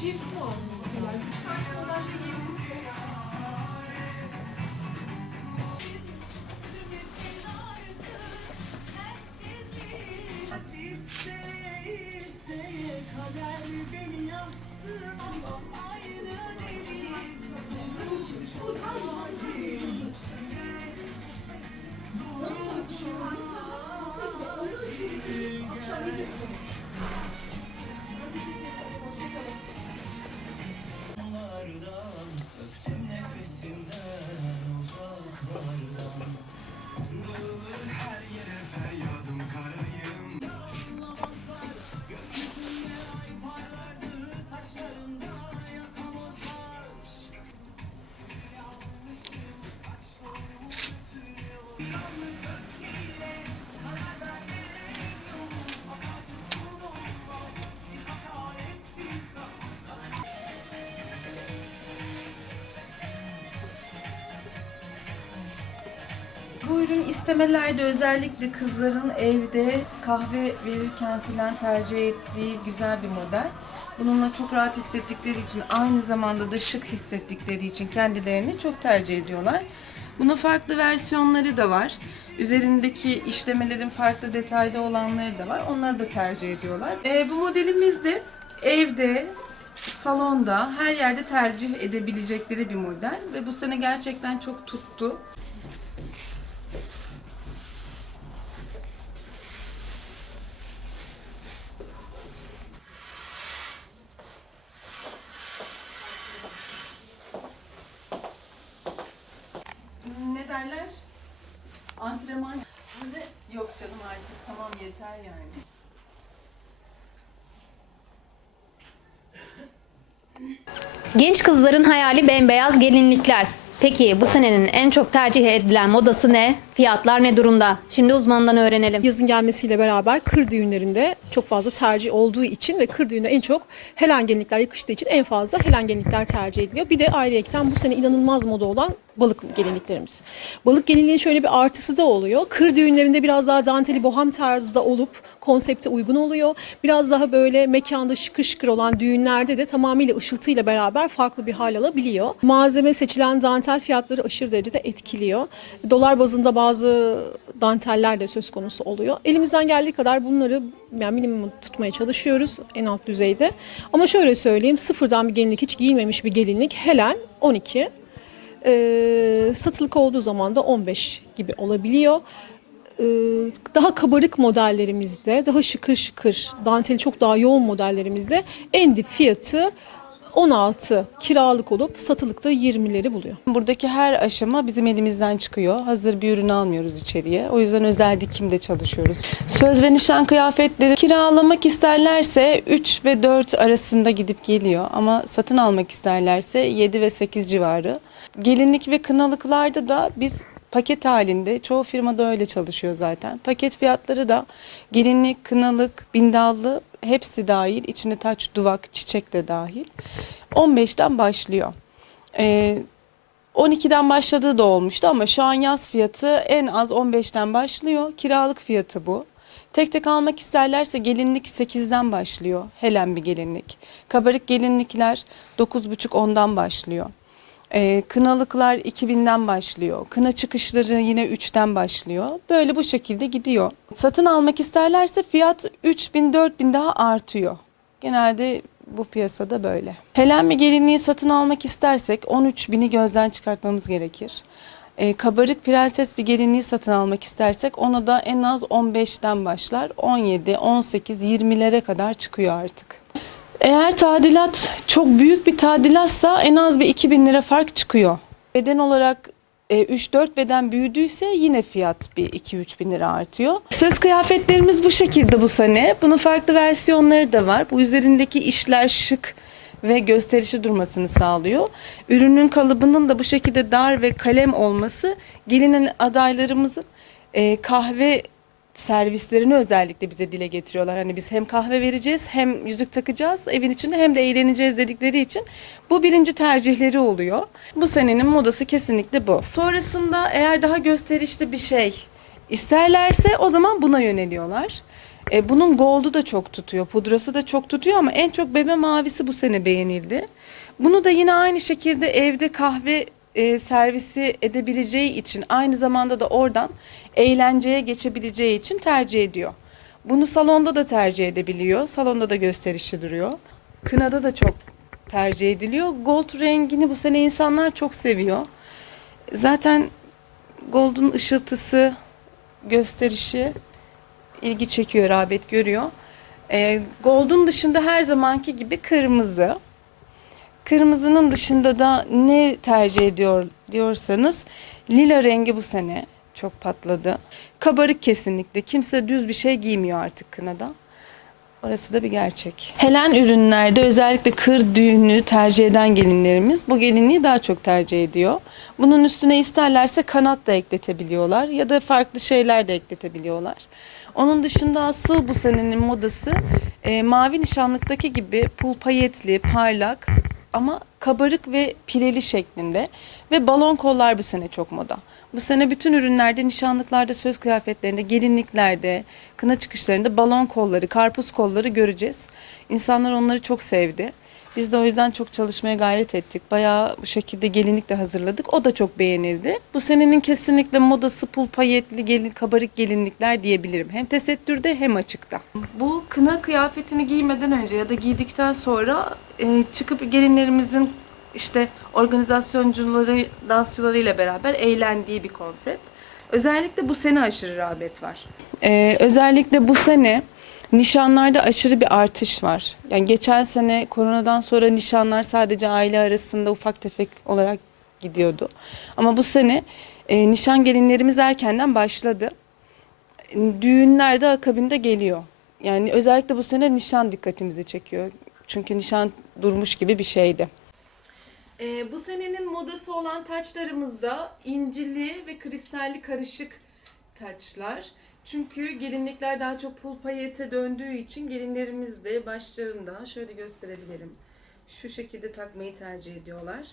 şey üstüne almışsın. Yani tane model şey giyebilirsin. İsteye kader beni Bu ürün istemelerde özellikle kızların evde kahve verirken filan tercih ettiği güzel bir model. Bununla çok rahat hissettikleri için aynı zamanda da şık hissettikleri için kendilerini çok tercih ediyorlar. Bunun farklı versiyonları da var. Üzerindeki işlemelerin farklı detaylı olanları da var. Onları da tercih ediyorlar. Ee, bu modelimiz de evde, salonda, her yerde tercih edebilecekleri bir model. Ve bu sene gerçekten çok tuttu. ne derler? Antrenman. Şimdi yok canım artık tamam yeter yani. Genç kızların hayali bembeyaz gelinlikler. Peki bu senenin en çok tercih edilen modası ne? Fiyatlar ne durumda? Şimdi uzmanından öğrenelim. Yazın gelmesiyle beraber kır düğünlerinde çok fazla tercih olduğu için ve kır düğünde en çok helen gelinlikler yakıştığı için en fazla helen gelinlikler tercih ediliyor. Bir de ayrıyetten bu sene inanılmaz moda olan balık gelinliklerimiz. Balık gelinliğin şöyle bir artısı da oluyor. Kır düğünlerinde biraz daha danteli boham tarzda olup konsepte uygun oluyor. Biraz daha böyle mekanda şıkır şıkır olan düğünlerde de tamamıyla ışıltıyla beraber farklı bir hal alabiliyor. Malzeme seçilen dantel fiyatları aşırı derecede etkiliyor. Dolar bazında bazı danteller de söz konusu oluyor. Elimizden geldiği kadar bunları yani minimum tutmaya çalışıyoruz en alt düzeyde. Ama şöyle söyleyeyim sıfırdan bir gelinlik hiç giyilmemiş bir gelinlik Helen 12. Ee, satılık olduğu zaman da 15 gibi olabiliyor. Ee, daha kabarık modellerimizde, daha şıkır şıkır, danteli çok daha yoğun modellerimizde en dip fiyatı 16 kiralık olup satılıkta 20'leri buluyor. Buradaki her aşama bizim elimizden çıkıyor. Hazır bir ürün almıyoruz içeriye. O yüzden özel dikimde çalışıyoruz. Söz ve nişan kıyafetleri kiralamak isterlerse 3 ve 4 arasında gidip geliyor. Ama satın almak isterlerse 7 ve 8 civarı. Gelinlik ve kınalıklarda da biz paket halinde çoğu firmada öyle çalışıyor zaten. Paket fiyatları da gelinlik, kınalık, bindallı hepsi dahil. içine taç, duvak, çiçek de dahil. 15'ten başlıyor. Ee, 12'den başladığı da olmuştu ama şu an yaz fiyatı en az 15'ten başlıyor. Kiralık fiyatı bu. Tek tek almak isterlerse gelinlik 8'den başlıyor. Helen bir gelinlik. Kabarık gelinlikler 9,5-10'dan başlıyor. Ee, kınalıklar 2000'den başlıyor. Kına çıkışları yine 3'ten başlıyor. Böyle bu şekilde gidiyor. Satın almak isterlerse fiyat 3000 4000 daha artıyor. Genelde bu piyasada böyle. Helen bir gelinliği satın almak istersek 13 bini gözden çıkartmamız gerekir. Ee, kabarık prenses bir gelinliği satın almak istersek ona da en az 15'ten başlar. 17, 18, 20'lere kadar çıkıyor artık. Eğer tadilat çok büyük bir tadilatsa en az bir 2000 lira fark çıkıyor. Beden olarak e, 3-4 beden büyüdüyse yine fiyat bir 2-3 bin lira artıyor. Söz kıyafetlerimiz bu şekilde bu sene. Bunun farklı versiyonları da var. Bu üzerindeki işler şık ve gösterişi durmasını sağlıyor. Ürünün kalıbının da bu şekilde dar ve kalem olması gelinin adaylarımızın e, kahve servislerini özellikle bize dile getiriyorlar. Hani biz hem kahve vereceğiz hem yüzük takacağız evin içinde hem de eğleneceğiz dedikleri için bu birinci tercihleri oluyor. Bu senenin modası kesinlikle bu. Sonrasında eğer daha gösterişli bir şey isterlerse o zaman buna yöneliyorlar. E, bunun gold'u da çok tutuyor, pudrası da çok tutuyor ama en çok bebe mavisi bu sene beğenildi. Bunu da yine aynı şekilde evde kahve e, servisi edebileceği için aynı zamanda da oradan eğlenceye geçebileceği için tercih ediyor. Bunu salonda da tercih edebiliyor. Salonda da gösterişli duruyor. Kınada da çok tercih ediliyor. Gold rengini bu sene insanlar çok seviyor. Zaten gold'un ışıltısı, gösterişi ilgi çekiyor, rağbet görüyor. Ee, gold'un dışında her zamanki gibi kırmızı. Kırmızının dışında da ne tercih ediyor diyorsanız lila rengi bu sene çok patladı. Kabarık kesinlikle. Kimse düz bir şey giymiyor artık kınada. Orası da bir gerçek. Helen ürünlerde özellikle kır düğünü tercih eden gelinlerimiz bu gelinliği daha çok tercih ediyor. Bunun üstüne isterlerse kanat da ekletebiliyorlar ya da farklı şeyler de ekletebiliyorlar. Onun dışında asıl bu senenin modası e, mavi nişanlıktaki gibi pul payetli, parlak ama kabarık ve pileli şeklinde ve balon kollar bu sene çok moda. Bu sene bütün ürünlerde, nişanlıklarda, söz kıyafetlerinde, gelinliklerde, kına çıkışlarında balon kolları, karpuz kolları göreceğiz. İnsanlar onları çok sevdi. Biz de o yüzden çok çalışmaya gayret ettik. Bayağı bu şekilde gelinlik de hazırladık. O da çok beğenildi. Bu senenin kesinlikle modası pul payetli gelin, kabarık gelinlikler diyebilirim. Hem tesettürde hem açıkta. Bu kına kıyafetini giymeden önce ya da giydikten sonra e, çıkıp gelinlerimizin işte organizasyoncuları, dansçılarıyla beraber eğlendiği bir konsept. Özellikle bu sene aşırı rağbet var. Ee, özellikle bu sene nişanlarda aşırı bir artış var. Yani geçen sene koronadan sonra nişanlar sadece aile arasında ufak tefek olarak gidiyordu. Ama bu sene e, nişan gelinlerimiz erkenden başladı. Düğünler de akabinde geliyor. Yani özellikle bu sene nişan dikkatimizi çekiyor. Çünkü nişan durmuş gibi bir şeydi. Ee, bu senenin modası olan taçlarımızda incili ve kristalli karışık taçlar. Çünkü gelinlikler daha çok pul payete döndüğü için gelinlerimiz de başlarında şöyle gösterebilirim. Şu şekilde takmayı tercih ediyorlar.